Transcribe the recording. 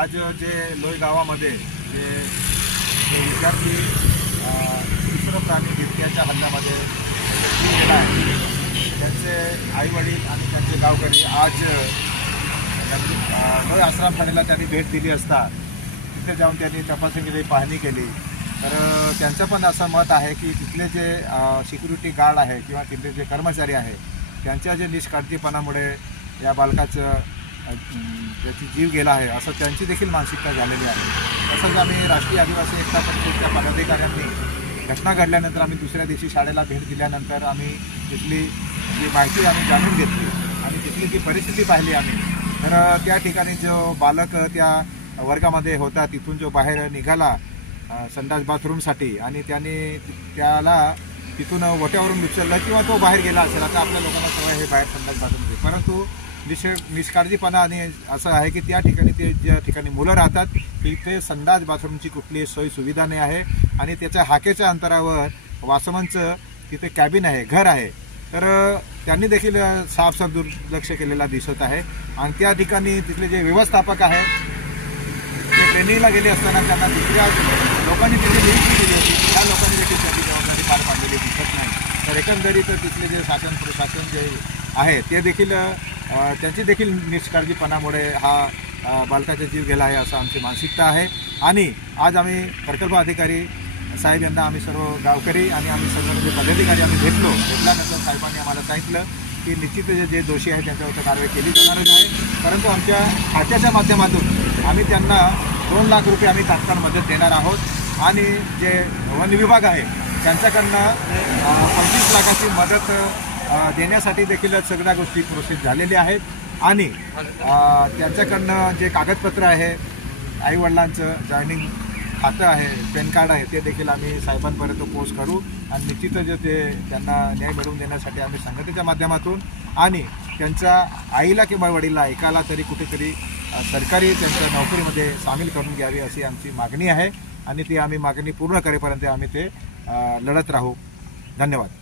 आज जे लोई गावामध्ये जे विद्यार्थी दुसरं प्राणी बिबट्याच्या हल्ल्यामध्ये गेला आहे, त्यांचे आईवडील आणि त्यांचे गावकरी आज लोई आश्रमखान्याला त्यांनी भेट दिली असता तिथे जाऊन त्यांनी तपासणीची पाहणी केली। तर त्यांचं पण असं मत आहे की तिथले जे सिक्युरिटी गार्ड आहे किंवा तिथले जे कर्मचारी आहे त्यांच्या जे निष्काळजीपणामुळे या बालकाचं त्याची जीव गेला आहे असं त्यांची देखील मानसिकता झालेली आहे। तसंच आम्ही राष्ट्रीय आदिवासी एकता परिषदेच्या पदाधिकाऱ्यांनी घटना घडल्यानंतर आम्ही दुसऱ्या दिवशी शाळेला भेट दिल्यानंतर आम्ही तिथली जी माहिती आम्ही जाणून घेतली आणि तिथली जी परिस्थिती पाहिली आम्ही, तर त्या ठिकाणी जो बालक त्या वर्गामध्ये होता तिथून जो बाहेर निघाला संडास बाथरूमसाठी आणि त्याला तिथून वट्यावरून उचललं किंवा तो बाहेर गेला असेल। आता आपल्या लोकांना सवय आहे बाहेर संडास बाथरूममध्ये, परंतु निष्काळजीपणा आणि असं आहे की त्या ठिकाणी ते ज्या ठिकाणी मुलं राहतात तिथे संडास बाथरूमची कुठलीही सोय सुविधा नाही आहे आणि त्याच्या हाकेच्या अंतरावर वासवांचं तिथे कॅबिन आहे, घर आहे। तर त्यांनी देखील साफसाफ दुर्लक्ष केलेला दिसत आहे आणि त्या ठिकाणी तिथले जे व्यवस्थापक आहेत ते ट्रेनिंगला गेले असताना त्यांना दुसऱ्या लोकांनी तिथे नियुक्ती केली होती, त्या लोकांनी देखील त्याची जबाबदारी पार पाडलेली दिसत नाही। तर एकंदरीत तिथले जे शासन प्रशासन जे आहे ते देखील त्यांची देखील निष्काळजीपणामुळे हा बालकाचा जीव गेला आहे असं आमची मानसिकता आहे। आणि आज आम्ही प्रकल्प अधिकारी साहेब यांना आम्ही सर्व गावकरी आणि आम्ही सर्व जे पदाधिकारी आम्ही भेटल्यानंतर साहेबांनी आम्हाला सांगितलं की निश्चितच जे दोषी आहे त्यांच्यावर कारवाई केली जाणारच आहे, परंतु आमच्या खात्याच्या माध्यमातून आम्ही त्यांना 2 लाख रुपये आम्ही तात्काळ मदत देणार आहोत आणि जे वन विभाग आहे त्यांच्याकडनं 25 लाखाची मदत देण्यासाठी देखील सगळ्या गोष्टी प्रोसेस झालेल्या आहेत आणि त्यांच्याकडनं जे कागदपत्र आहे आईवडिलांचं जॉईनिंग खातं आहे, पॅन कार्ड आहे, ते देखील आम्ही साहेबांपर्यंत पोस्ट करू आणि निश्चितच ते त्यांना न्याय मिळवून देण्यासाठी आम्ही संघटनेच्या माध्यमातून आणि त्यांच्या आईला किंवा वडिलांना एकाला तरी कुठेतरी सरकारी त्यांच्या नोकरीमध्ये सामील करून घ्यावी अशी आमची मागणी आहे आणि ती आम्ही मागणी पूर्ण करेपर्यंत आम्ही ते लढत राहू। धन्यवाद।